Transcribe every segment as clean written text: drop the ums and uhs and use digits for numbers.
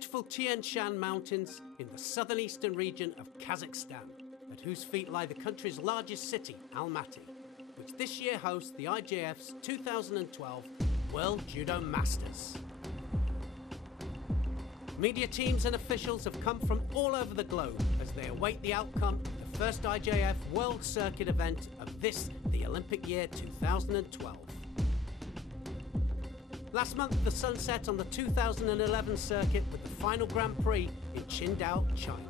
beautiful Tian Shan Mountains in the southern-eastern region of Kazakhstan, at whose feet lie the country's largest city, Almaty, which this year hosts the IJF's 2012 World Judo Masters. Media teams and officials have come from all over the globe as they await the outcome of the first IJF World Circuit event of the Olympic year 2012. Last month, the sun set on the 2011 circuit with the final Grand Prix in Qingdao, China.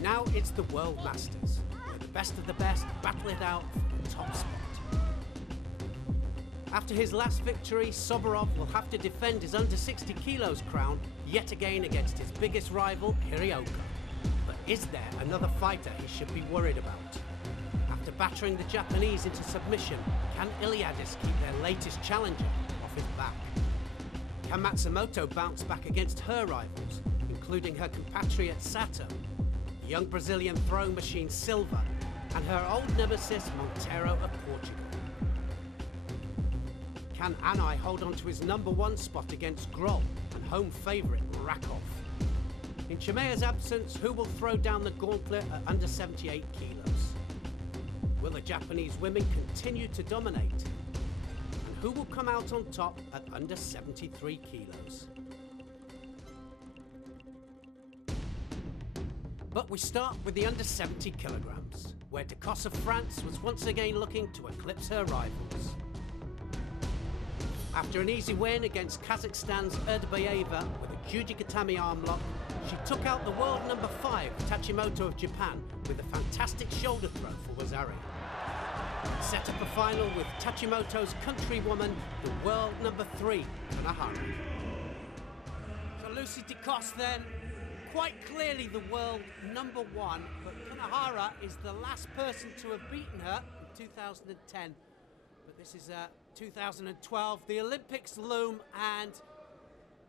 Now it's the World Masters, where the best of the best battle it out for the top spot. After his last victory, Soborov will have to defend his under 60 kilos crown yet again against his biggest rival, Hirioka. But is there another fighter he should be worried about? After battering the Japanese into submission, can Iliadis keep their latest challenger off his back? Can Matsumoto bounce back against her rivals, including her compatriot Sato, the young Brazilian throwing machine Silva, and her old nemesis Monteiro of Portugal? Can Anai hold on to his #1 spot against Groll and home favourite Rakov? In Chimea's absence, who will throw down the gauntlet at under 78 kilos? Will the Japanese women continue to dominate? And who will come out on top at under 73 kilos? But we start with the under 70 kilograms, where Decos of France was once again looking to eclipse her rivals. After an easy win against Kazakhstan's Erdobayeva with a Jujigatami arm lock, she took out the world #5 Tachimoto of Japan with a fantastic shoulder throw for Wazari. Set up a final with Tachimoto's countrywoman, the world #3 Kanahara. So Lucy Decos then, quite clearly the world #1, but Kanahara is the last person to have beaten her in 2010. But this is 2012, the Olympics loom, and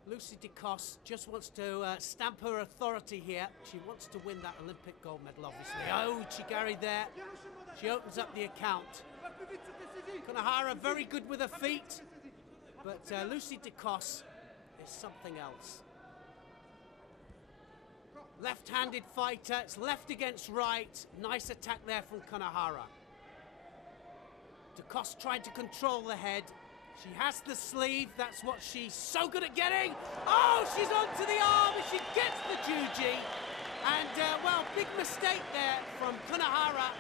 Lucy Decos just wants to stamp her authority here. She wants to win that Olympic gold medal, obviously. Oh, Chigari there. She opens up the account. Kanahara very good with her feet, but Lucy Decos is something else. Left-handed fighter, it's left against right. Nice attack there from Kanahara. Decos tried to control the head. She has the sleeve, that's what she's so good at getting. Oh, she's onto the arm and she gets the juji. And, well, big mistake there from Kanahara.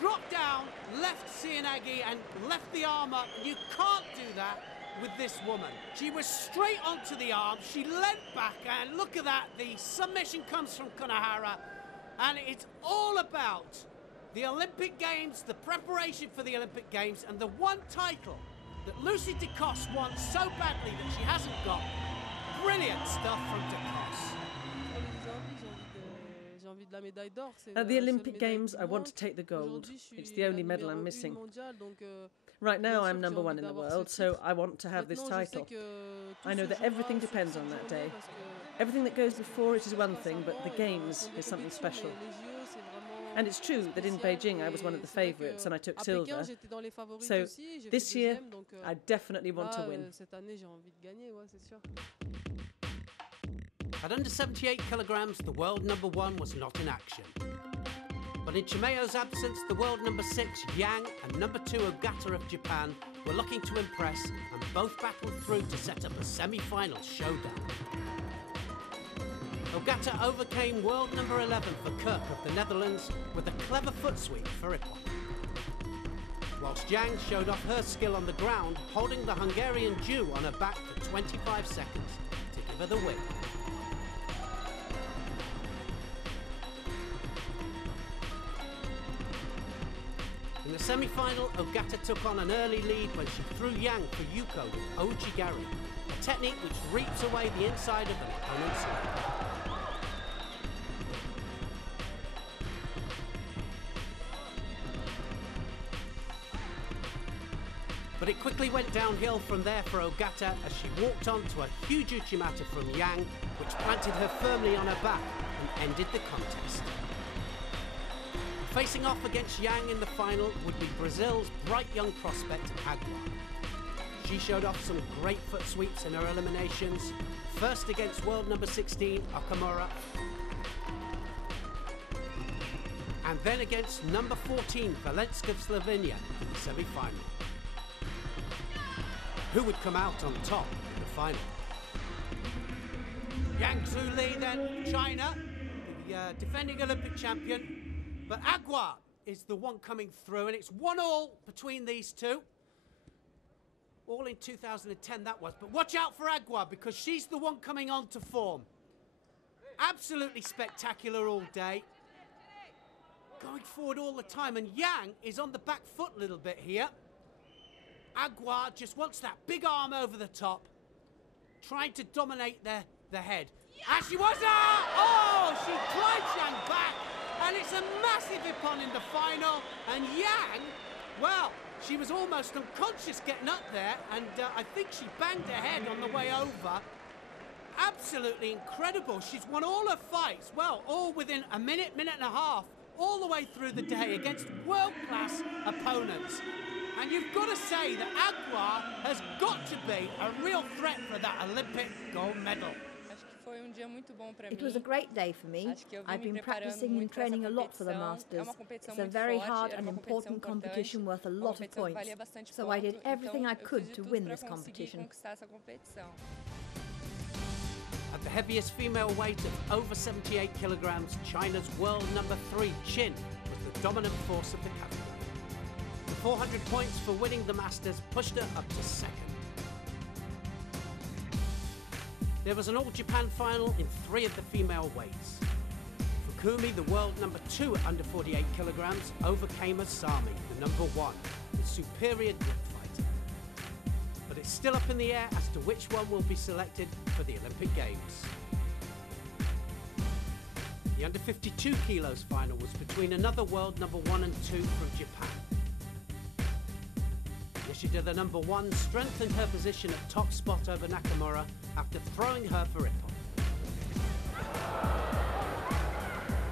Dropped down, left Sianagi and left the arm up. You can't do that with this woman. She was straight onto the arm, she leant back, and look at that, the submission comes from Kanahara. And it's all about the Olympic Games, the preparation for the Olympic Games, and the one title that Lucy Decos wants so badly that she hasn't got. Brilliant stuff from Decos. At the Olympic Games, I want to take the gold. It's the only medal I'm missing. Right now, I'm #1 in the world, so I want to have this title. I know that everything depends on that day. Everything that goes before it is one thing, but the Games is something special. And it's true that in Beijing I was one of the favourites and I took silver. So this year I definitely want to win. At under 78 kilograms, the world #1 was not in action. But in Chimeo's absence, the world #6 Yang and #2 Ogata of Japan were looking to impress, and both battled through to set up a semi-final showdown. Ogata overcame world #11 for Kirk of the Netherlands with a clever foot sweep for Ippon. Whilst Yang showed off her skill on the ground, holding the Hungarian Jew on her back for 25 seconds to give her the win. In the semi-final, Ogata took on an early lead when she threw Yang for Yuko with Ojigari, a technique which reaps away the inside of an opponent's leg. But it quickly went downhill from there for Ogata as she walked on to a huge Uchimata from Yang, which planted her firmly on her back and ended the contest. Facing off against Yang in the final would be Brazil's bright young prospect Agua. She showed off some great foot sweeps in her eliminations. First against world number 16, Okamura. And then against number 14, Valenska of Slovenia in the semi-final. Who would come out on top in the final? Yang Zhu Li then, China, the defending Olympic champion. But Agua is the one coming through, and it's 1-1 between these two. All in 2010 that was, but watch out for Agua because she's the one coming on to form. Absolutely spectacular all day. Going forward all the time, and Yang is on the back foot a little bit here. Agua just wants that big arm over the top, trying to dominate the head. And she was oh, she drives Yang back, and it's a massive ippon in the final, and Yang, well, she was almost unconscious getting up there, and I think she banged her head on the way over. Absolutely incredible. She's won all her fights, well, all within a minute, minute and a half, all the way through the day against world-class opponents. And you've got to say that Agua has got to be a real threat for that Olympic gold medal. It was a great day for me. I've been practicing and training a lot for the Masters. It's a very hard and important competition worth a lot of points. So I did everything I could to win this competition. At the heaviest female weight of over 78 kilograms, China's world number 3, Qin, was the dominant force of the category. The 400 points for winning the Masters pushed her up to second. There was an all-Japan final in 3 of the female weights. Fukumi, the world number 2 at under 48 kilograms, overcame Asami, the number 1, the superior grip fighter. But it's still up in the air as to which one will be selected for the Olympic Games. The under 52 kilos final was between another world number 1 and 2 from Japan. Yoshida, the number 1, strengthened her position at top spot over Nakamura after throwing her for ippon.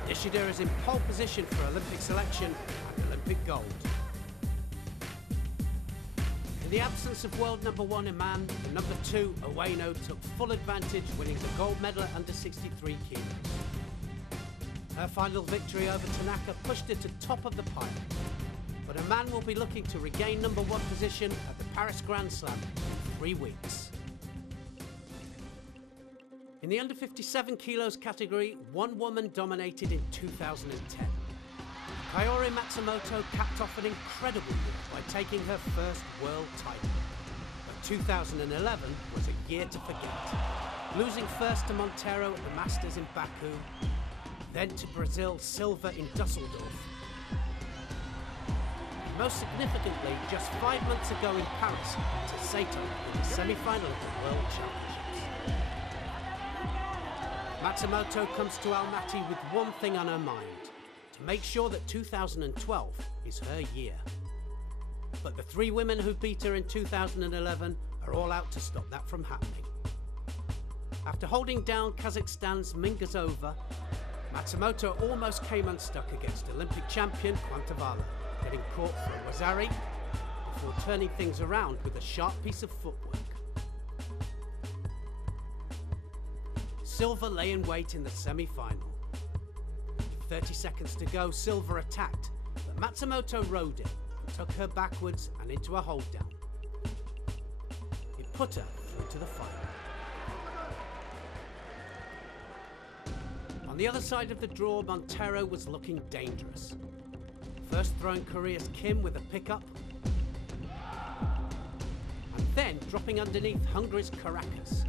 Yoshida is in pole position for Olympic selection and Olympic gold. In the absence of world number 1 Iman, the number 2 Ueno took full advantage, winning the gold medal at under 63 kilos. Her final victory over Tanaka pushed her to top of the pile. But Iman will be looking to regain number 1 position at the Paris Grand Slam in 3 weeks. In the under 57 kilos category, one woman dominated in 2010. Kaori Matsumoto capped off an incredible year by taking her first world title. But 2011 was a year to forget. Losing first to Montero at the Masters in Baku, then to Brazil silver in Dusseldorf. Most significantly, just 5 months ago in Paris, to Saito in the semi-final of the World Championships. Matsumoto comes to Almaty with one thing on her mind, to make sure that 2012 is her year. But the 3 women who beat her in 2011 are all out to stop that from happening. After holding down Kazakhstan's Mingazova, Matsumoto almost came unstuck against Olympic champion Quantavala, getting caught for a wazari before turning things around with a sharp piece of footwork. Silva lay in wait in the semi-final. With 30 seconds to go, Silva attacked, but Matsumoto rode it and took her backwards and into a hold down. It put her through to the final. On the other side of the draw, Montero was looking dangerous. First throwing Korea's Kim with a pickup, and then dropping underneath Hungary's Caracas.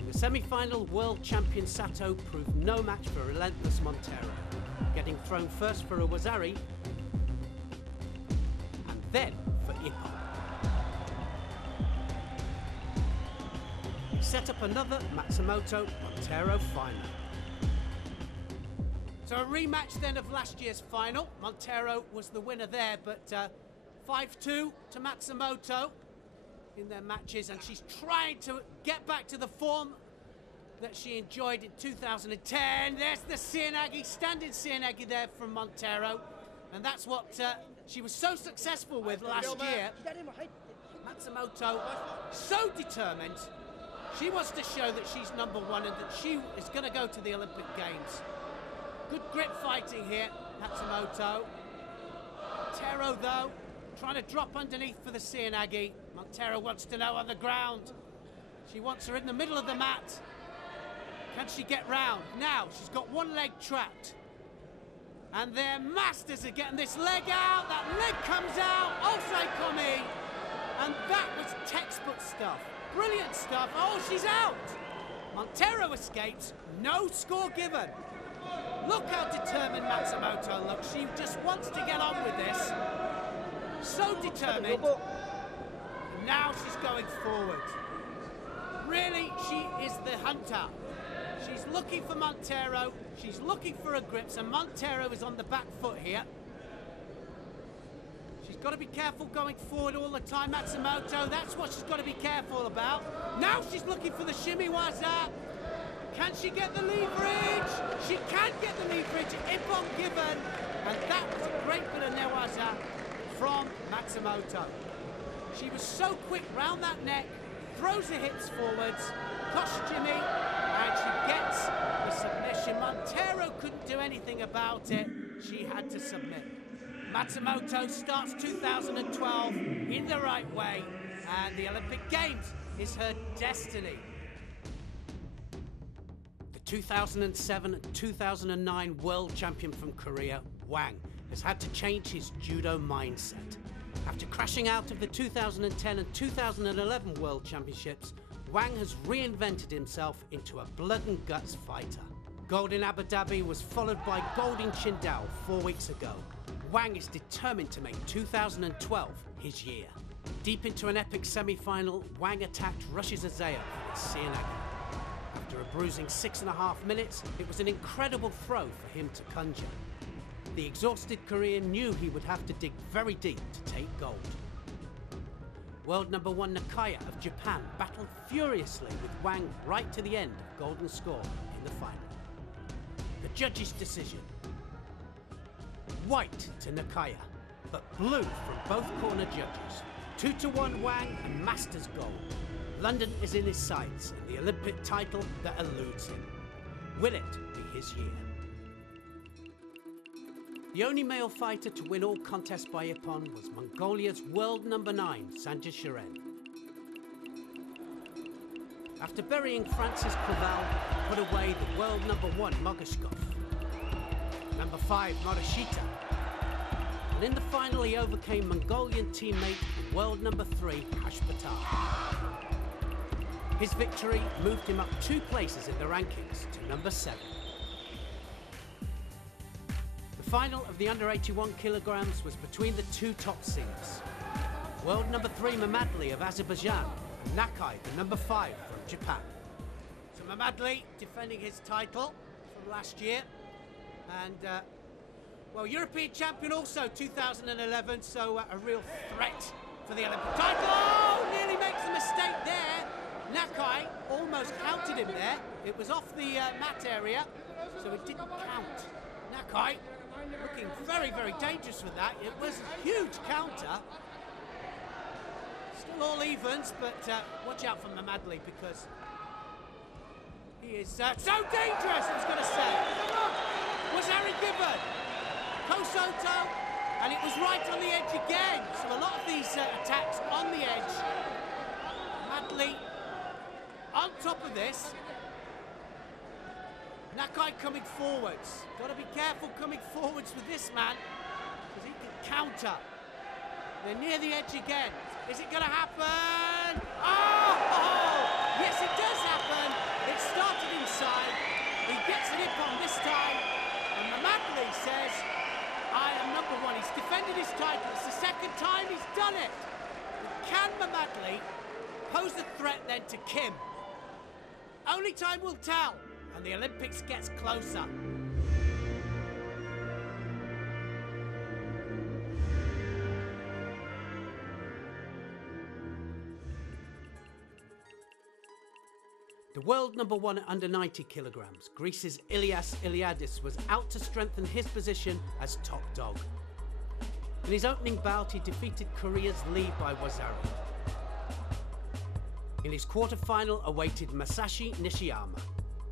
In the semi-final, world champion Sato proved no match for relentless Montero, getting thrown first for a wazari, and then for ippon. Set up another Matsumoto-Montero final. So a rematch then of last year's final. Montero was the winner there, but 5-2 to Matsumoto in their matches, and she's trying to get back to the form that she enjoyed in 2010. There's the Seoinage, standing Seoinage there from Montero, and that's what she was so successful with last year. Matsumoto, so determined. She wants to show that she's number one and that she is going to go to the Olympic Games. Good grip fighting here, Matsumoto. Montero, though, trying to drop underneath for the Seoinage. Montero wants to know on the ground. She wants her in the middle of the mat. Can she get round? Now, she's got one leg trapped. And their masters are getting this leg out. That leg comes out. Osaikomi. And that was textbook stuff. Brilliant stuff. Oh, she's out. Montero escapes. No score given. Look how determined Matsumoto looks. She just wants to get on with this. So determined. Now she's going forward. Really, she is the hunter. She's looking for Montero. She's looking for her grips, and Montero is on the back foot here. She's got to be careful going forward all the time, Matsumoto. That's what she's got to be careful about. Now she's looking for the shimiwaza. Can she get the leverage? She can get the leverage. Ippon given. And that was a great bit of newaza from Matsumoto. She was so quick round that neck, throws her hips forwards, Koshijimi, and she gets the submission. Montero couldn't do anything about it. She had to submit. Matsumoto starts 2012 in the right way, and the Olympic Games is her destiny. The 2007 and 2009 world champion from Korea, Wang, has had to change his judo mindset. After crashing out of the 2010 and 2011 World Championships, Wang has reinvented himself into a blood and guts fighter. Gold in Abu Dhabi was followed by gold in Qingdao 4 weeks ago. Wang is determined to make 2012 his year. Deep into an epic semi-final, Wang attacked Russia's Azeo with his Seoinage. After a bruising 6.5 minutes, it was an incredible throw for him to conjure. The exhausted Korean knew he would have to dig very deep to take gold. World number one Nakaya of Japan battled furiously with Wang right to the end of golden score in the final. The judges' decision. White to Nakaya, but blue from both corner judges. 2-1 Wang and Masters gold. London is in his sights and the Olympic title that eludes him. Will it be his year? The only male fighter to win all contests by Ippon was Mongolia's world number 9, Sanjay Shiren. After burying Francis Claval, he put away the world number 1, Mogashkov, number 5, Morishita, and in the final he overcame Mongolian teammate and world number 3, Hashpatar. His victory moved him up 2 places in the rankings to number 7. The final of the under 81 kilograms was between the 2 top seeds. World number 3 Mamadli of Azerbaijan and Nakai, the number 5 from Japan. So Mamadli defending his title from last year, and well, European champion also 2011, so a real threat for the Olympic title. Oh, nearly makes a mistake there. Nakai almost counted him there. It was off the mat area, so it didn't count. Nakai looking very, very dangerous with that. It was a huge counter. Still all evens, but watch out for Mamadli because he is so dangerous, I was going to say. Was Harry Gibbon. Kosoto, and it was right on the edge again. So a lot of these attacks on the edge. Mamadli on top of this. Nakai coming forwards. Got to be careful coming forwards with this man, because he can counter. They're near the edge again. Is it going to happen? Oh! Yes, it does happen. It started inside. He gets an Ippon this time. And Mamadli says, I am number 1. He's defended his title. It's the second time he's done it. Can Mamadli pose a threat then to Kim? Only time will tell. And the Olympics gets closer. The world number 1 at under 90 kilograms, Greece's Ilias Iliadis, was out to strengthen his position as top dog. In his opening bout, he defeated Korea's Lee by Wazari. In his quarter-final awaited Masashi Nishiyama.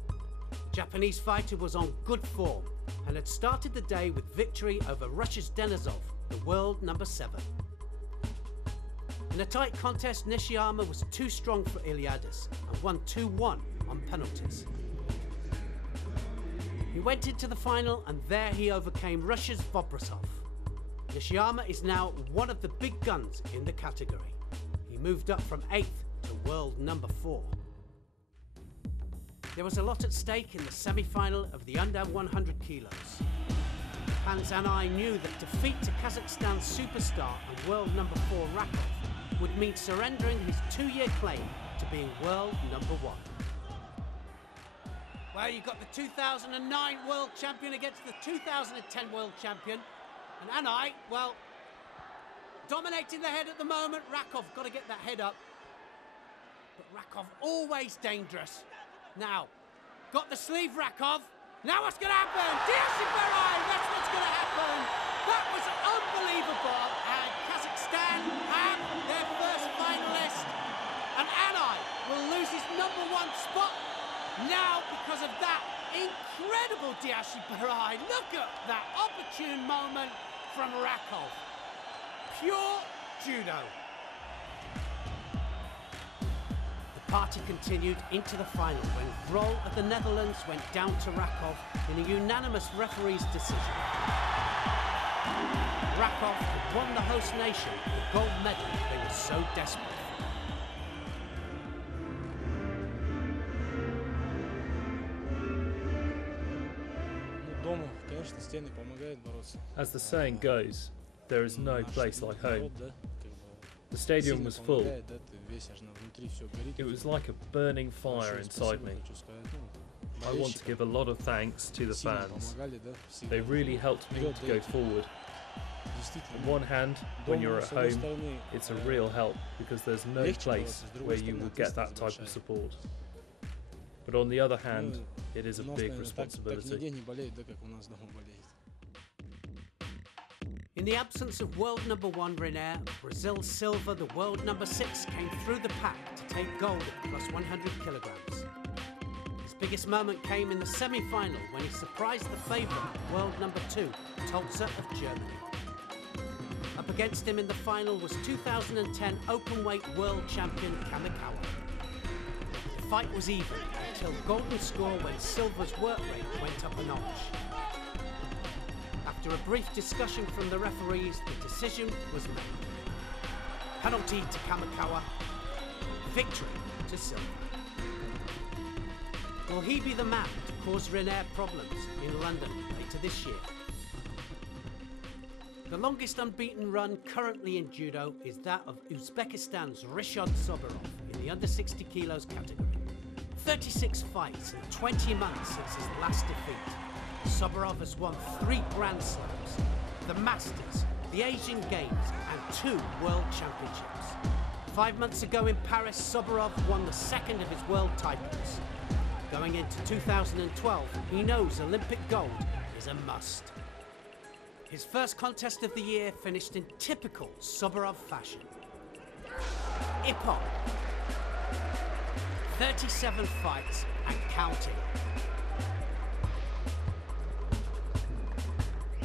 The Japanese fighter was on good form and had started the day with victory over Russia's Denisov, the world number 7. In a tight contest, Nishiyama was too strong for Iliadis and won 2-1 on penalties. He went into the final and there he overcame Russia's Vobrasov. Nishiyama is now one of the big guns in the category. He moved up from 8th to world number 4. There was a lot at stake in the semi-final of the under 100 kilos. Japan's Anai knew that defeat to Kazakhstan's superstar and world number 4 Rakov would mean surrendering his 2-year claim to being world number 1. Well, you've got the 2009 world champion against the 2010 world champion. And Anai, well, dominating the head at the moment. Rakov got to get that head up. But Rakov always dangerous. Now, got the sleeve, Rakov. Now what's going to happen? Diashibarai, that's what's going to happen. That was unbelievable. And Kazakhstan have their first finalist. And Anai will lose his number 1 spot now because of that incredible Diashibarai. Look at that opportune moment from Rakov. Pure judo. The party continued into the final when Vrol of the Netherlands went down to Rakov in a unanimous referee's decision. Rakov had won the host nation the gold medal they were so desperate for. As the saying goes, there is no place like home. The stadium was full. It was like a burning fire inside me. I want to give a lot of thanks to the fans. They really helped me to go forward. On one hand, when you're at home, it's a real help because there's no place where you will get that type of support. But on the other hand, it is a big responsibility. In the absence of world number 1 Renair, Brazil's Silva, the world number 6, came through the pack to take gold at plus 100 kilograms. His biggest moment came in the semi-final when he surprised the favourite, world number 2, Tolza of Germany. Up against him in the final was 2010 openweight world champion Kamikawa. The fight was even until golden score when Silva's work rate went up a notch. After a brief discussion from the referees, the decision was made. Penalty to Kamikawa, victory to Silva. Will he be the man to cause Renair problems in London later this year? The longest unbeaten run currently in judo is that of Uzbekistan's Rishad Soborov in the under 60 kilos category. 36 fights and 20 months since his last defeat. Soborov has won 3 Grand Slams, the Masters, the Asian Games and 2 World Championships. 5 months ago in Paris, Soborov won the 2nd of his world titles. Going into 2012, he knows Olympic gold is a must. His first contest of the year finished in typical Soborov fashion. Ippon. 37 fights and counting.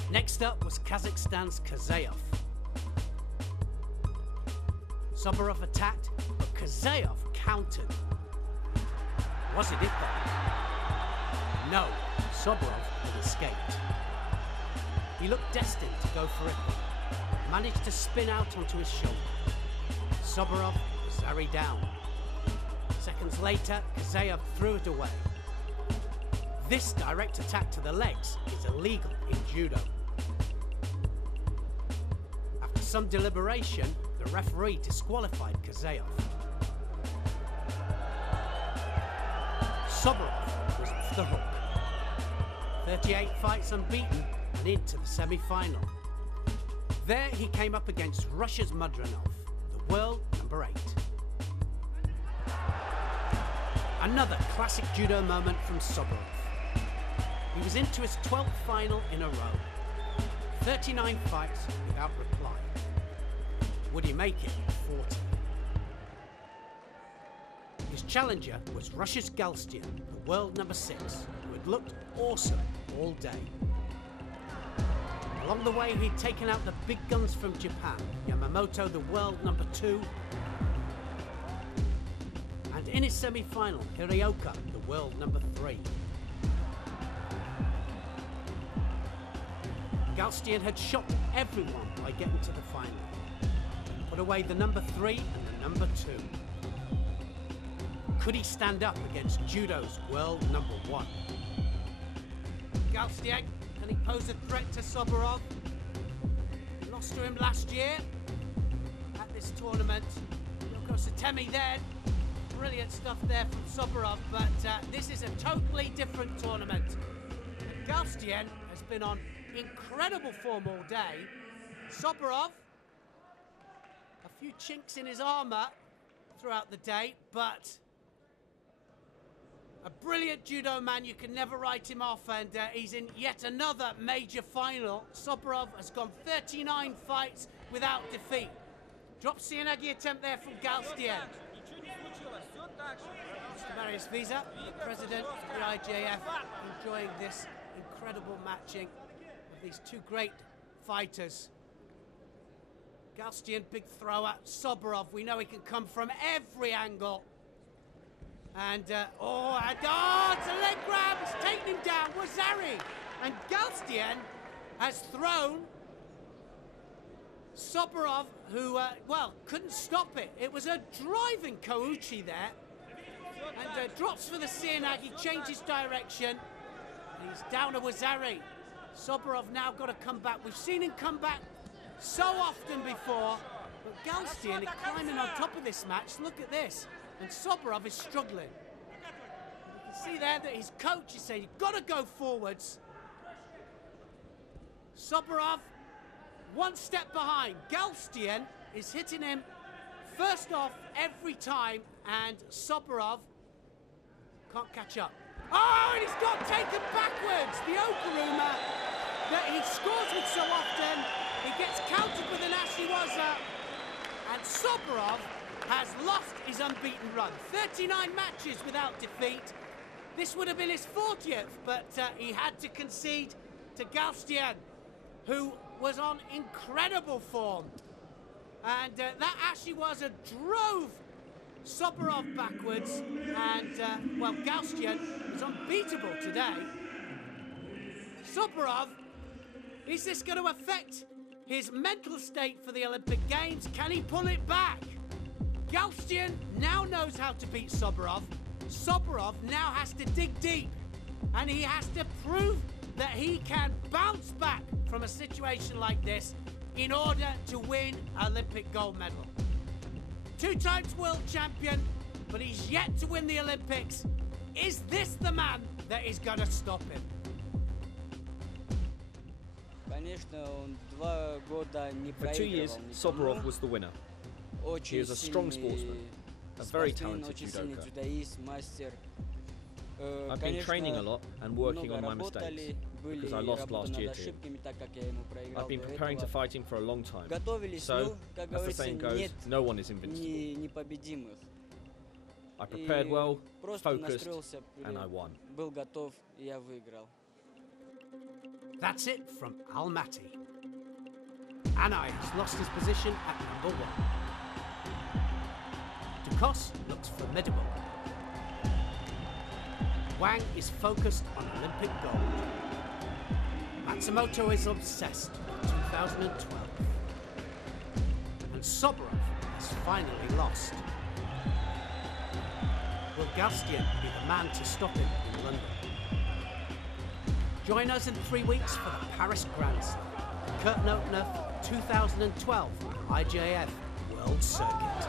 Next up was Kazakhstan's Kazayev. Soborov attacked, but Kazayev countered. Was it Ippon? No, Soborov had escaped. He looked destined to go for Ippon, managed to spin out onto his shoulder. Soborov was Zari down. Seconds later, Kazayev threw it away. This direct attack to the legs is illegal in judo. After some deliberation, the referee disqualified Kazayev. Soborov was off the hook. 38 fights unbeaten and into the semi-final. There he came up against Russia's Mudranov, the world number 8. Another classic judo moment from Soborov. He was into his 12th final in a row. 39 fights without reply. Would he make it in 40? His challenger was Russia's Galstian, the world number 6, who had looked awesome all day. Along the way, he'd taken out the big guns from Japan, Yamamoto, the world number 2, and in his semi-final, Hirioka, the world number 3. Galstian had shocked everyone by getting to the final. He put away the number 3 and the number 2. Could he stand up against judo's world number 1? Galstian, can he pose a threat to Soborov? He lost to him last year at this tournament. Yoko Satemi then. Brilliant stuff there from Soborov, but this is a totally different tournament. And Galstian has been on incredible form all day. Soborov, a few chinks in his armour throughout the day, but a brilliant judo man, you can never write him off, and he's in yet another major final. Soborov has gone 39 fights without defeat. Drop Sienagi attempt there from Galstian. Mr. Marius Visa, the president of the IJF, enjoying this incredible matching of these two great fighters. Galstian, big thrower. Soborov, we know he can come from every angle. And, it's a leg grab, it's taken him down, Wazari. And Galstian has thrown Soborov, who, couldn't stop it. It was a driving Kouchi there. And drops for the Sienagi, changes direction. He's down to Wazari. Soborov now got to come back. We've seen him come back so often before. But Galstian is climbing on top of this match. Look at this. And Soborov is struggling. You can see there that his coach is saying, you've got to go forwards. Soborov, one step behind. Galstian is hitting him first off every time, and Soborov can't catch up. Oh, and he's got taken backwards. The Okuruma that he scores with so often. He gets countered with an Ashiwaza, and Soborov has lost his unbeaten run. 39 matches without defeat. This would have been his 40th, but he had to concede to Galstian, who was on incredible form. And that Ashiwaza drove Soborov backwards, and, Galstian was unbeatable today. Soborov, is this going to affect his mental state for the Olympic Games? Can he pull it back? Galstian now knows how to beat Soborov. Soborov now has to dig deep, and he has to prove that he can bounce back from a situation like this in order to win Olympic gold medal. 2 times world champion, but he's yet to win the Olympics. Is this the man that is going to stop him? For 2 years, Soborov was the winner. He is a strong sportsman, a very talented judoka. I've been training a lot and working on my mistakes, because I lost last year too. I've been preparing to fight him for a long time, so, as the saying goes, no one is invincible. I prepared well, focused, and I won. That's it from Almaty. Anai has lost his position at number 1. Ducos looks formidable. Wang is focused on Olympic gold. Matsumoto is obsessed with 2012. And Soborov has finally lost. Will Galstian be the man to stop him in London? Join us in 3 weeks for the Paris Grand Slam, the curtain opener for 2012 IJF World Circuit.